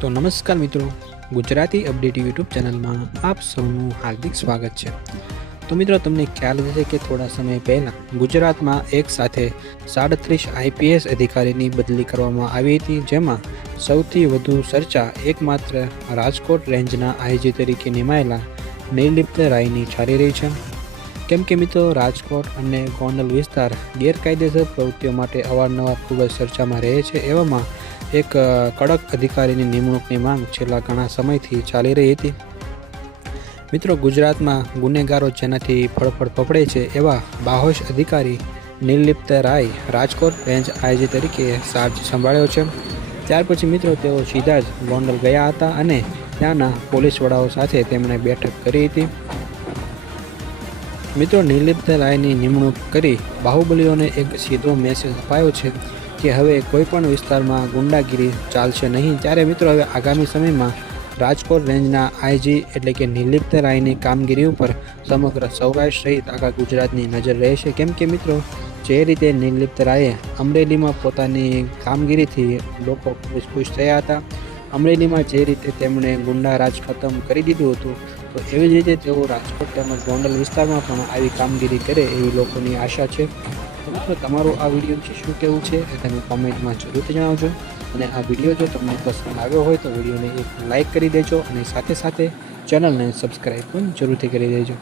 તો નમસ્કાર મિત્રો, ગુજરાતી અપડેટ યુટ્યુબ ચેનલમાં આપ સૌનું હાર્દિક સ્વાગત છે। તો મિત્રો, તમને ખ્યાલ હશે કે થોડા સમય પહેલાં ગુજરાતમાં એક સાથે 37 આઈપીએસ અધિકારીની બદલી કરવામાં આવી હતી, જેમાં સૌથી વધુ ચર્ચા એકમાત્ર રાજકોટ રેન્જના આઈજી તરીકે નિમાયેલા નિર્લિપ્ત રાયની ચાલી રહી છે। કેમ કે મિત્રો, રાજકોટ અને ગોંડલ વિસ્તાર ગેરકાયદેસર પ્રવૃત્તિઓ માટે અવારનવાર ખૂબ જ ચર્ચામાં રહે છે। એવામાં એક કડક અધિકારીની નિમણૂકની માંગ છેલ્લા ઘણા સમયથી ચાલી રહી હતી। મિત્રો, ગુજરાતમાં ગુનેગારો જેનાથી ફળફળ ફફડે છે એવા બાહોશ અધિકારી નિર્લિપ્ત રાય રાજકોટ રેન્જ આઈજી તરીકે ચાર્જ સંભાળ્યો છે। ત્યાર પછી મિત્રો, તેઓ સીધા જ ગોંડલ ગયા હતા અને ત્યાંના પોલીસ વડાઓ સાથે તેમણે બેઠક કરી હતી। મિત્રો, નિર્લિપ્ત રાયની નિમણૂક કરી બાહુબલીઓને એક સીધો મેસેજ અપાયો છે કે હવે કોઈપણ વિસ્તારમાં ગુંડાગીરી ચાલશે નહીં। ત્યારે મિત્રો, હવે આગામી સમયમાં રાજકોટ રેન્જના આઈજી એટલે કે નિર્લિપ્ત રાયની કામગીરી ઉપર સમગ્ર સૌરાષ્ટ્ર સહિત આખા ગુજરાતની નજર રહેશે। કેમ કે મિત્રો, જે રીતે નિર્લિપ્ત રાયે અમરેલીમાં પોતાની કામગીરીથી લોકો ખુશ થયા હતા, અમરેલીમાં જે રીતે તેમણે ગુંડા રાજ ખતમ કરી દીધું હતું, તો એવી જ રીતે તેઓ રાજકોટ તેમજ ગોંડલ વિસ્તારમાં પણ આવી કામગીરી કરે એવી લોકોની આશા છે। તો મિત્રો, તમારું આ વિડીયો વિશે શું કહેવું છે એ તમે કોમેન્ટમાં જરૂરથી જણાવજો। અને આ વિડીયો જો તમને પસંદ આવ્યો હોય તો વિડીયોને એક લાઇક કરી દેજો અને સાથે સાથે ચેનલને સબસ્ક્રાઈબ પણ જરૂરથી કરી દેજો।